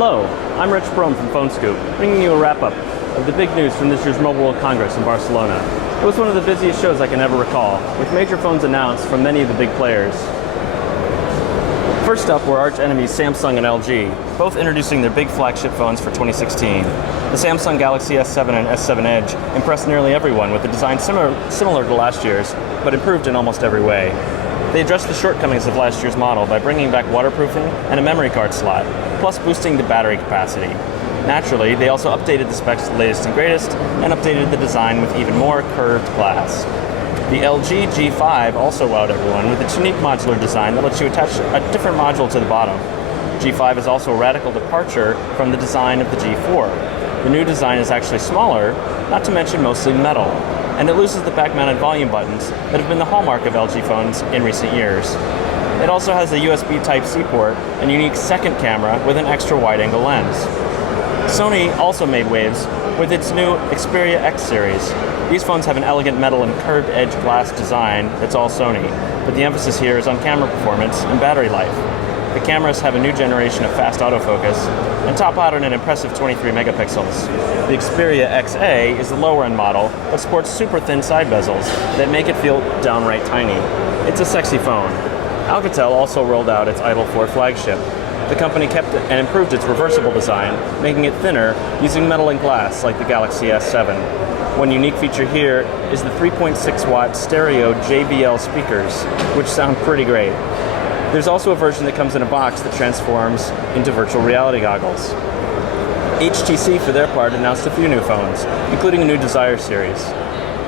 Hello, I'm Rich Brome from Phone Scoop, bringing you a wrap-up of the big news from this year's Mobile World Congress in Barcelona. It was one of the busiest shows I can ever recall, with major phones announced from many of the big players. First up were arch enemies Samsung and LG, both introducing their big flagship phones for 2016. The Samsung Galaxy S7 and S7 Edge impressed nearly everyone with a design similar to last year's, but improved in almost every way. They addressed the shortcomings of last year's model by bringing back waterproofing and a memory card slot, plus boosting the battery capacity. Naturally, they also updated the specs to the latest and greatest, and updated the design with even more curved glass. The LG G5 also wowed everyone with its unique modular design that lets you attach a different module to the bottom. G5 is also a radical departure from the design of the G4. The new design is actually smaller, not to mention mostly metal, and it loses the back-mounted volume buttons that have been the hallmark of LG phones in recent years. It also has a USB Type-C port and unique second camera with an extra wide-angle lens. Sony also made waves with its new Xperia X series. These phones have an elegant metal and curved edge glass design that's all Sony, but the emphasis here is on camera performance and battery life. The cameras have a new generation of fast autofocus and top out at an impressive 23 megapixels. The Xperia XA is the lower-end model, but sports super thin side bezels that make it feel downright tiny. It's a sexy phone. Alcatel also rolled out its Idol 4 flagship. The company kept and improved its reversible design, making it thinner using metal and glass like the Galaxy S7. One unique feature here is the 3.6-watt stereo JBL speakers, which sound pretty great. There's also a version that comes in a box that transforms into virtual reality goggles. HTC, for their part, announced a few new phones, including a new Desire series.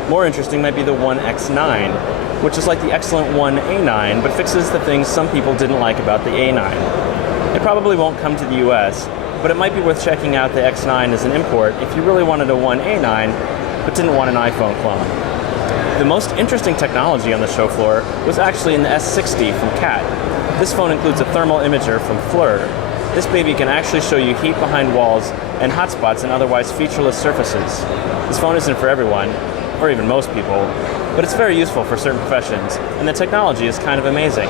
More interesting might be the One X9, which is like the excellent One A9, but fixes the things some people didn't like about the A9. It probably won't come to the US, but it might be worth checking out the X9 as an import if you really wanted a One A9, but didn't want an iPhone clone. The most interesting technology on the show floor was actually in the S60 from Cat. This phone includes a thermal imager from FLIR. This baby can actually show you heat behind walls and hotspots in otherwise featureless surfaces. This phone isn't for everyone, or even most people, but it's very useful for certain professions, and the technology is kind of amazing.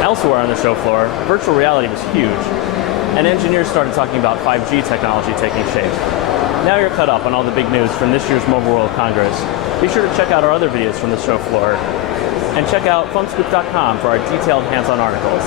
Elsewhere on the show floor, virtual reality was huge, and engineers started talking about 5G technology taking shape. Now you're caught up on all the big news from this year's Mobile World Congress. Be sure to check out our other videos from the show floor, and check out phonescoop.com for our detailed hands-on articles.